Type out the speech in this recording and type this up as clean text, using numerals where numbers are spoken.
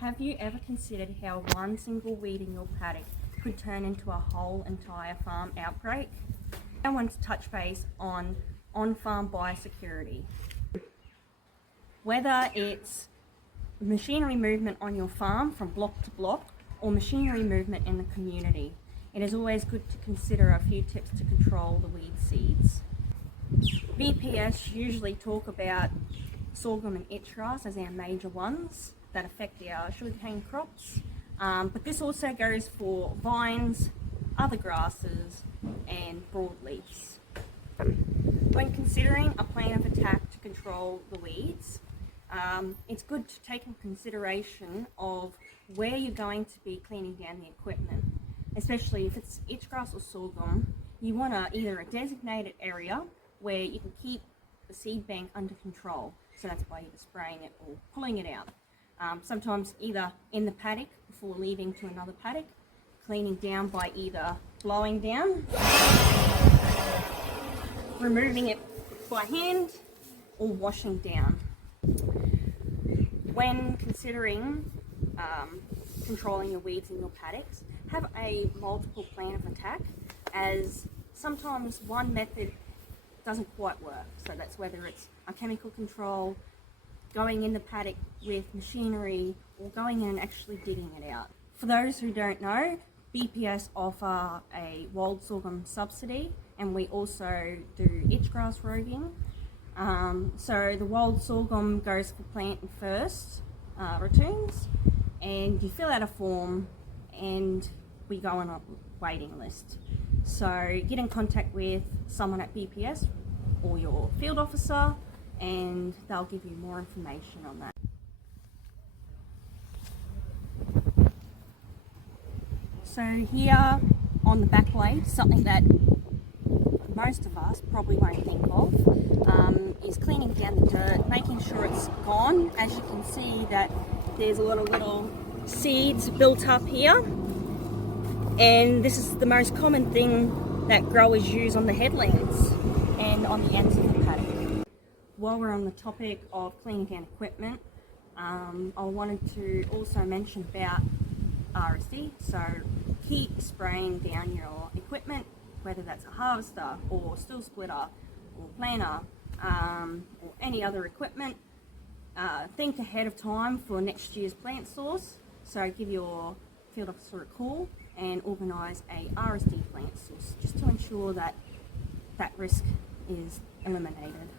Have you ever considered how one single weed in your paddock could turn into a whole entire farm outbreak? I want to touch base on farm biosecurity. Whether it's machinery movement on your farm from block to block or machinery movement in the community, it is always good to consider a few tips to control the weed seeds. BPS usually talk about sorghum and itchgrass as our major ones that affect our sugarcane crops, but this also goes for vines, other grasses and broadleafs. When considering a plan of attack to control the weeds, it's good to take into consideration of where you're going to be cleaning down the equipment. Especially if it's itchgrass or sorghum, you want either a designated area where you can keep the seed bank under control. So that's by either spraying it or pulling it out. Sometimes either in the paddock before leaving to another paddock, cleaning down by either blowing down, removing it by hand, or washing down. When considering controlling your weeds in your paddocks, have a multiple plan of attack, as sometimes one method doesn't quite work. So that's whether it's a chemical control, going in the paddock with machinery, or going in and actually digging it out. For those who don't know, BPS offer a wild sorghum subsidy, and we also do itchgrass roving. So the wild sorghum goes for plant and first returns, and you fill out a form and we go on a waiting list. So get in contact with someone at BPS or your field officer and they'll give you more information on that. So here on the back blade, something that most of us probably won't think of, is cleaning down the dirt, making sure it's gone. As you can see that there's a lot of little seeds built up here, and this is the most common thing that growers use on the headlands and on the ends of the paddock. While we're on the topic of cleaning down equipment, I wanted to also mention about RSD. So keep spraying down your equipment, whether that's a harvester or still splitter or planter or any other equipment. Think ahead of time for next year's plant source. So give your field officer a call and organise a RSD plant source just to ensure that that risk is eliminated.